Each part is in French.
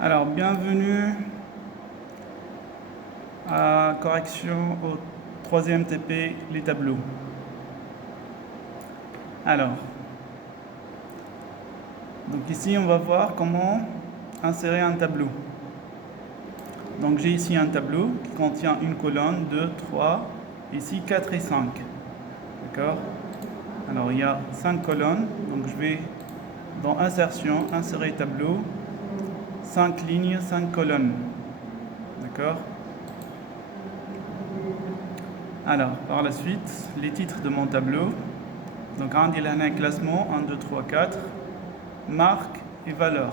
Alors, bienvenue à correction au troisième TP, les tableaux. Alors, donc ici, on va voir comment insérer un tableau. Donc, j'ai ici un tableau qui contient une colonne, 2, 3, ici 4 et 5. D'accord? Alors, il y a 5 colonnes, donc je vais dans Insertion, Insérer tableau, 5 lignes, 5 colonnes. D'accord? Alors, par la suite, les titres de mon tableau. Donc, on dit un classement 1, 2, 3, 4, marque et valeur.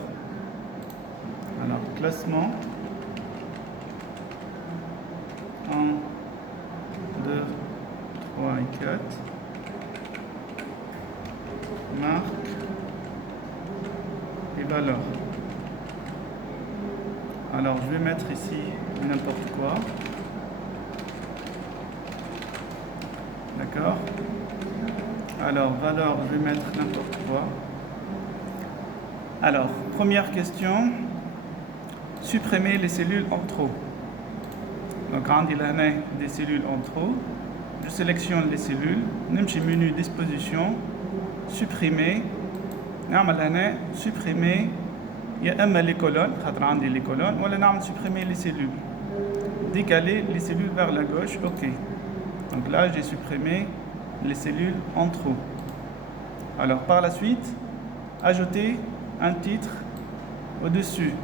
Alors, classement 1, 2, 3 et 4, marque et valeur. Alors, je vais mettre ici n'importe quoi. D'accord? Alors, valeur, je vais mettre n'importe quoi. Alors, première question, supprimer les cellules en trop. Donc, quand il y a des cellules en trop, je sélectionne les cellules, nimchi menu disposition, supprimer, supprimer, il y a les colonnes, les colonnes, ou supprimer les cellules. Décaler les cellules vers la gauche, ok. Donc là, j'ai supprimé les cellules en trop. Alors, par la suite, ajouter un titre au-dessus.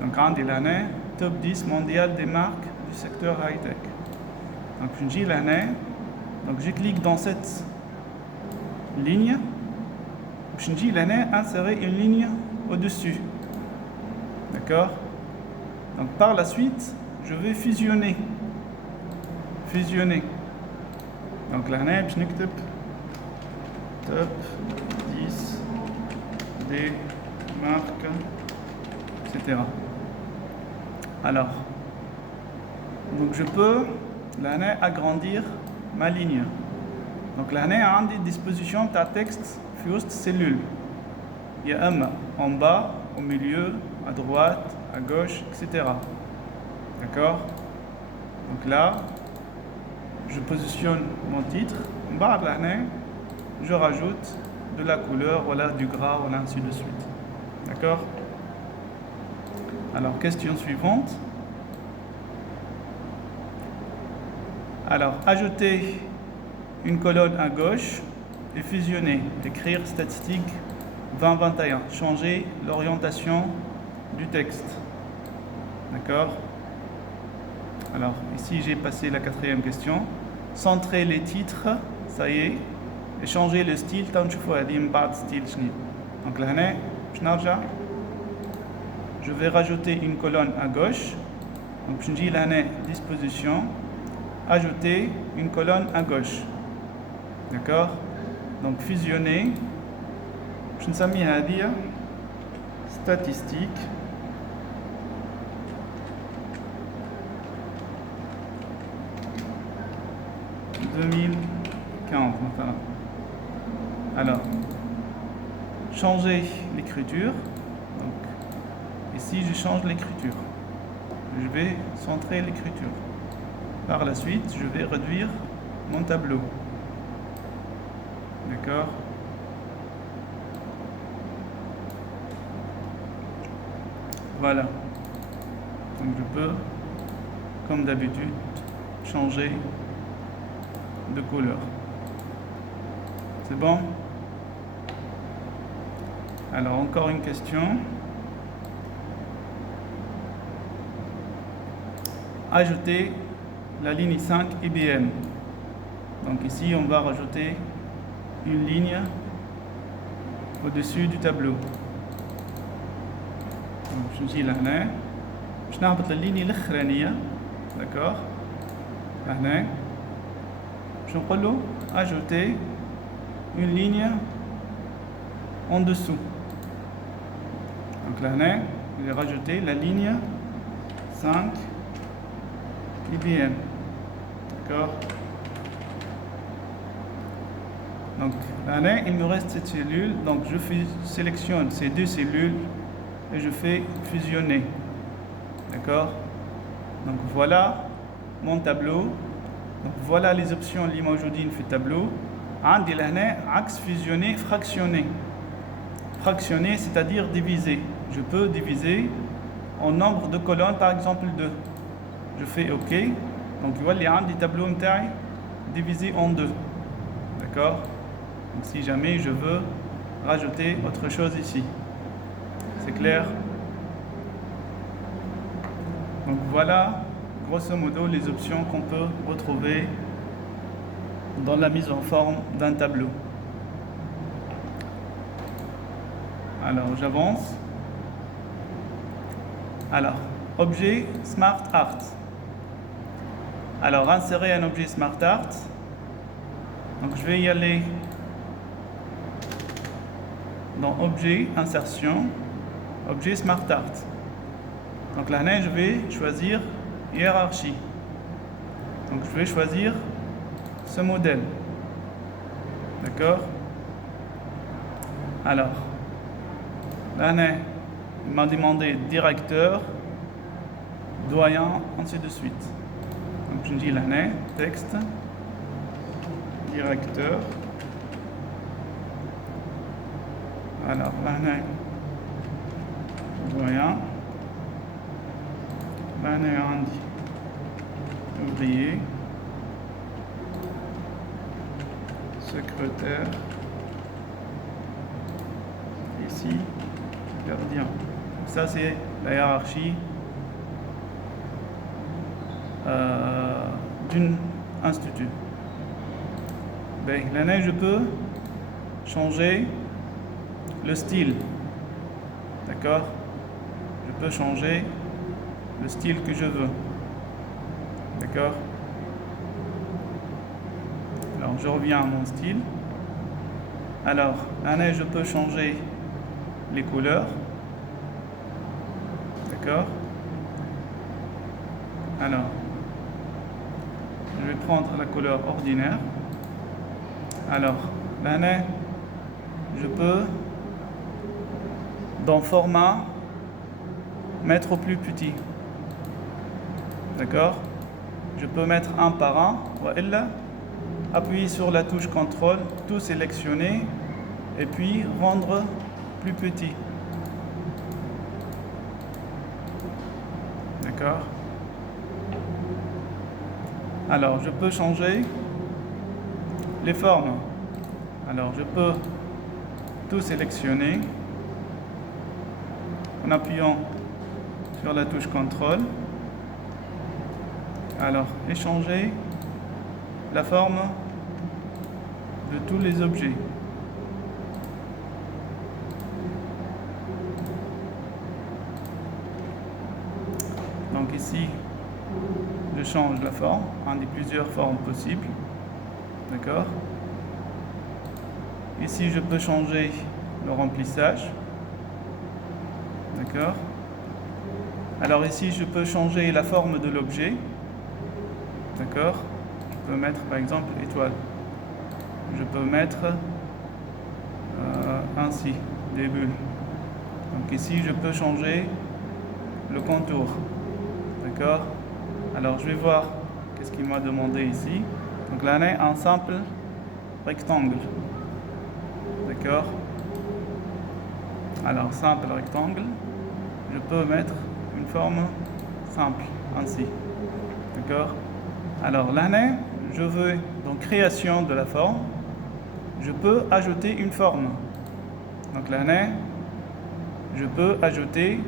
Donc, on dit l'année top 10 mondial des marques du secteur high-tech. Donc, je dis l'année. Donc, je clique dans cette ligne. Je dis l'année, insérer une ligne au-dessus. D'accord? Donc, par la suite, je vais fusionner. Donc, l'année, je n'écris top 10 des marques, etc. Alors, donc je peux l'année agrandir ma ligne. Donc l'année a des dispositions de texte fust cellule. Il y a un en bas, au milieu, à droite, à gauche, etc. D'accord? Donc là, je positionne mon titre. En bas de l'année, je rajoute de la couleur, voilà, du gras, voilà, ainsi de suite. D'accord? Alors, question suivante. Alors, ajouter une colonne à gauche et fusionner. Écrire statistique 2021. Changer l'orientation du texte. D'accord? Alors, ici, j'ai passé la quatrième question. Centrer les titres, ça y est. Et changer le style, tant que style. Donc là, je vais rajouter une colonne à gauche. Donc je dis l'année disposition, ajouter une colonne à gauche. D'accord? Donc fusionner. Je ne sais pas dire statistique. « 2040 maintenant. Alors, changer l'écriture. Donc, ici, je change l'écriture. Je vais centrer l'écriture. Par la suite, je vais réduire mon tableau. D'accord? Voilà. Donc, je peux, comme d'habitude, changer de couleur. C'est bon? Alors, encore une question. Ajouter la ligne 5 IBM. Donc ici, on va rajouter une ligne au-dessus du tableau. Donc, je dis là, je n'arrête la ligne l'akhraniya. D'accord? Là, je vais ajouter une ligne en dessous. Donc là, je vais rajouter la ligne 5 IBM. D'accord? Donc là, il me reste cette cellule. Donc je sélectionne ces deux cellules. et je fais fusionner. D'accord? Donc voilà mon tableau. Donc voilà les options اللي موجودين في التابلو. عندي لهنا عكس fusionner fractionner. Fractionner c'est-à-dire diviser. Je peux diviser en nombre de colonnes, par exemple 2. Je fais OK. Donc voilà, عندي tableau نتاعي divisé en 2. D'accord? Donc si jamais je veux rajouter autre chose ici. C'est clair? Donc voilà, grosso modo, les options qu'on peut retrouver dans la mise en forme d'un tableau. Alors, j'avance. Alors, objet Smart Art. Alors, insérer un objet Smart Art. Donc, je vais y aller dans Objet, Insertion, Objet Smart Art. Donc là, je vais choisir Hiérarchie. Donc, je vais choisir ce modèle. D'accord? Alors, là, il m'a demandé directeur, doyen, ainsi de suite. Donc, je dis là, texte, directeur. Alors, là, doyen. Là, on dit ouvrier, secrétaire, ici, gardien. Ça, c'est la hiérarchie d'un institut. Là, je peux changer le style. D'accord? Je peux changer le style que je veux. D'accord? Alors, je reviens à mon style. Alors, là, je peux changer les couleurs. D'accord? Alors, je vais prendre la couleur ordinaire. Alors, là, je peux, dans format, mettre au plus petit. D'accord? Je peux mettre un par un, ou appuyer sur la touche CTRL, tout sélectionner, et puis rendre plus petit. D'accord? Alors, je peux changer les formes. Alors, je peux tout sélectionner en appuyant sur la touche CTRL. Alors, échanger la forme de tous les objets. Donc ici, je change la forme, un des plusieurs formes possibles. D'accord? Ici, je peux changer le remplissage. D'accord? Alors ici, je peux changer la forme de l'objet. D'accord? Je peux mettre par exemple étoile. Je peux mettre ainsi des bulles. Donc ici, je peux changer le contour. D'accord? Alors je vais voir qu'est-ce qu'il m'a demandé ici. Donc là, on a un simple rectangle. D'accord? Alors simple rectangle, je peux mettre une forme simple, ainsi. D'accord? Alors là, je veux, dans création de la forme, je peux ajouter une forme. Donc là, je peux ajouter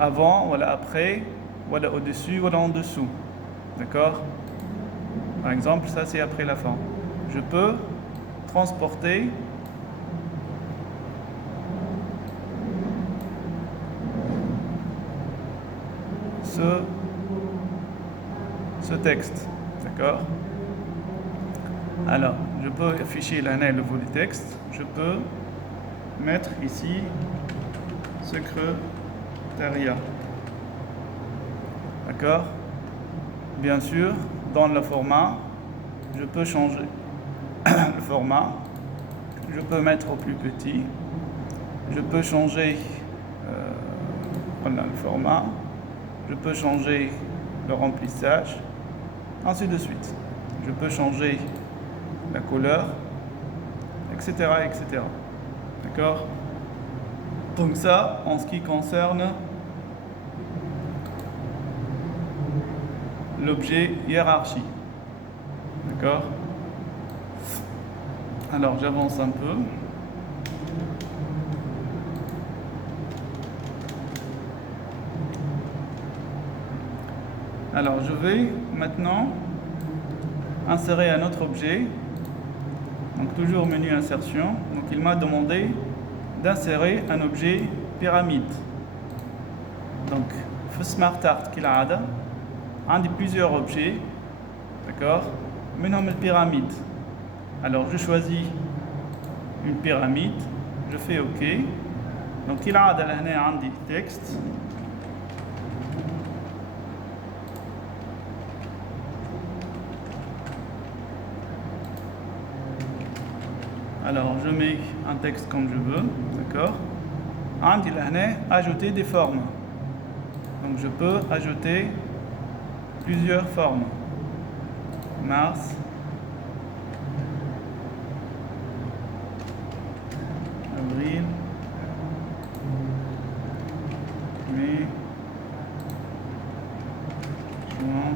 avant, voilà après, voilà au-dessus, voilà en dessous. D'accord? Par exemple, ça c'est après la forme. Je peux transporter ce texte. D'accord? Alors, je peux afficher là le volet texte. Je peux mettre ici secrétariat. D'accord? Bien sûr, dans le format, je peux changer le format. Je peux mettre au plus petit. Je peux changer le format, je peux changer le remplissage, ainsi de suite. Je peux changer la couleur, etc. etc. D'accord? Donc ça, en ce qui concerne l'objet hiérarchie. D'accord? Alors j'avance un peu. Alors je vais maintenant insérer un autre objet. Donc toujours menu insertion. Donc il m'a demandé d'insérer un objet pyramide. Donc Smart Art كالعادة عندي plusieurs objets, d'accord, منهم pyramide. Alors je choisis une pyramide, je fais OK. Donc كالعادة لهنا عندي texte. Alors je mets un texte comme je veux, d'accord. عندي لهنا ajouter des formes. Donc je peux ajouter plusieurs formes. Mars, avril, mai, juin,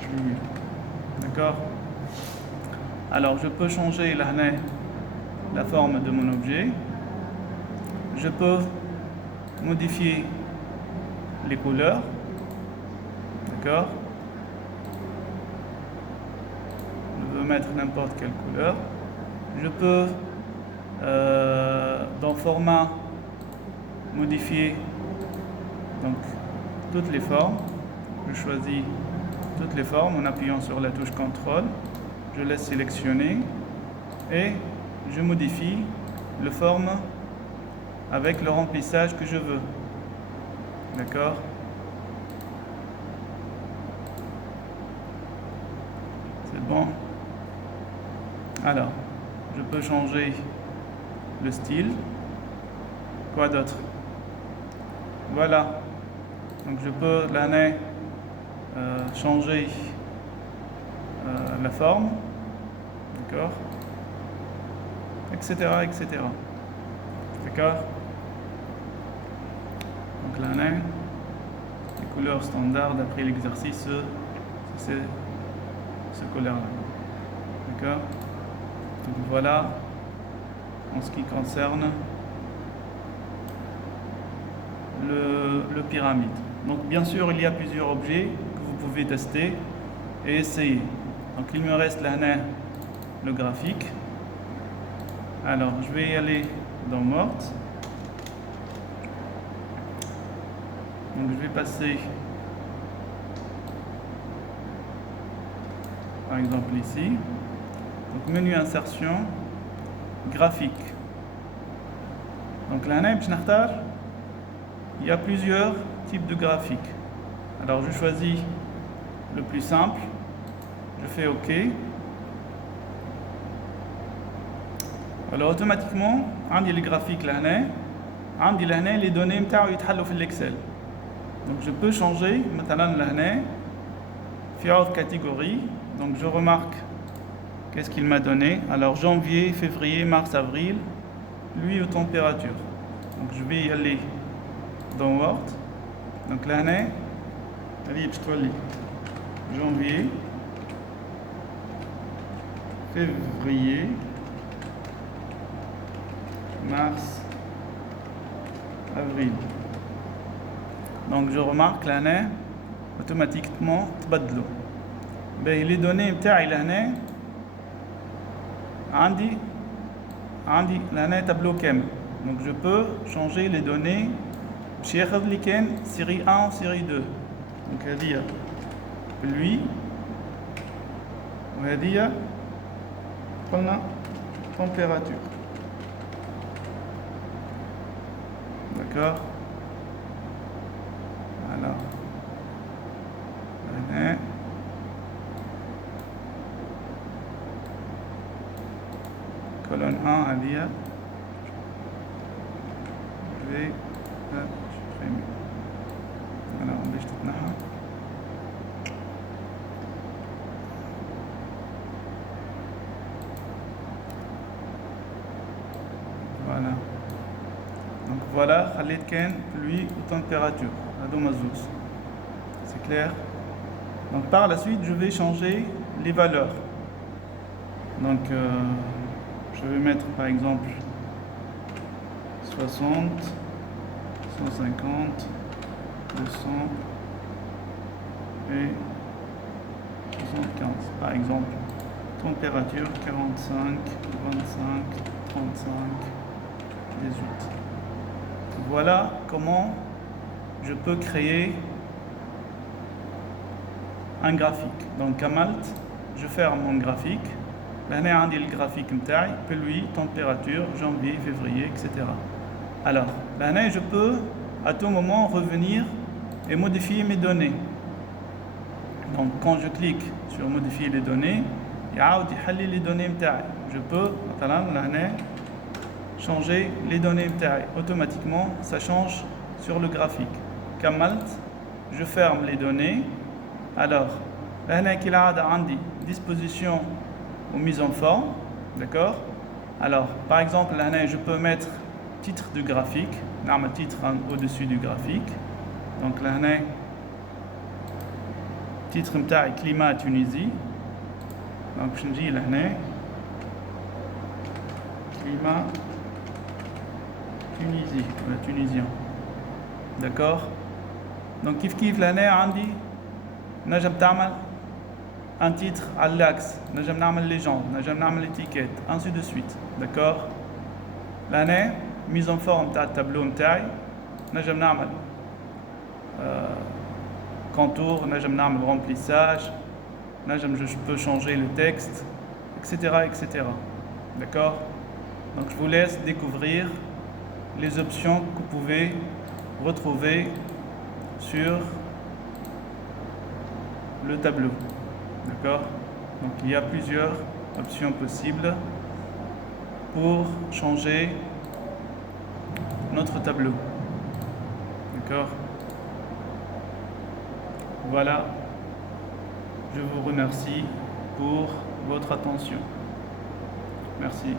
juillet. D'accord? Alors je peux changer la forme de mon objet. Je peux modifier les couleurs. D'accord? Je veux mettre n'importe quelle couleur. Je peux dans format modifier donc toutes les formes. Je choisis toutes les formes en appuyant sur la touche CTRL. Je laisse sélectionner et je modifie la forme avec le remplissage que je veux. D'accord? C'est bon. Alors, je peux changer le style. Quoi d'autre? Voilà. Donc je peux l'année changer la forme. D'accord? Etc. etc. D'accord? Donc l'année, les couleurs standards d'après l'exercice, c'est ce couleur-là. D'accord? Donc voilà en ce qui concerne le pyramide. Donc bien sûr il y a plusieurs objets que vous pouvez tester et essayer. Donc il me reste là le graphique. Alors je vais y aller dans Morte. Donc je vais passer par exemple ici. Donc menu insertion, graphique. Donc là il y a plusieurs types de graphiques. Alors je choisis le plus simple, je fais OK. Alors automatiquement, عندي les graphiques لهنا، عندي لهنا les données نتاعو يتحلوا في l'Excel. Donc je peux changer مثلا لهنا في عرض catégorie. Donc je remarque qu'est-ce qu'il m'a donné. Alors janvier, février, mars, avril, lui aux températures. Donc je vais y aller dans Word. Donc l'année, janvier, février, mars, avril. Donc je remarque l'année automatiquement تبدلوا. Les données نتاعي لهنا عندي لهنا tableau كامل. Donc je peux changer les données باش ياخذ لي كان série 1 série 2. Donc هذه lui وهذه قلنا température. D'accord? Alors هنا colonne 1 هذه vais supprimer. Voilà, on va jeter là. Voilà. Donc voilà, Khalid Ken, pluie ou température. Adomazous. C'est clair? Donc par la suite, je vais changer les valeurs. Donc je vais mettre par exemple 60, 150, 200 et 75. Par exemple, température 45, 25, 35, 18. Voilà comment je peux créer un graphique. Donc à Malte, je ferme mon graphique. Là, on a le graphique pluie, température, janvier, février, etc. Alors, là, je peux à tout moment revenir et modifier mes données. Donc, quand je clique sur modifier les données, il y a les données. Je peux, changer les données. Automatiquement, ça change sur le graphique. Comme Malte, je ferme les données. Alors, là, il y a disposition ou mise en forme, d'accord? Alors, par exemple, là, je peux mettre titre du graphique, un titre au-dessus du graphique. Donc là, titre de climat Tunisie. Donc je dis là, climat Tunisie, tunisien. D'accord? Donc kif là, عندي نجم تعمل un titre à l'axe, نجم نعمل légende, نجم نعمل étiquette, ainsi de suite. D'accord? L'année, mise en forme de tableau متاعي, نجم نعمل contour, نجم نعمل remplissage, je peux changer le texte, etc., etc. D'accord? Donc je vous laisse découvrir les options que vous pouvez retrouver sur le tableau. D'accord? Donc il y a plusieurs options possibles pour changer notre tableau. D'accord? Voilà. Je vous remercie pour votre attention. Merci.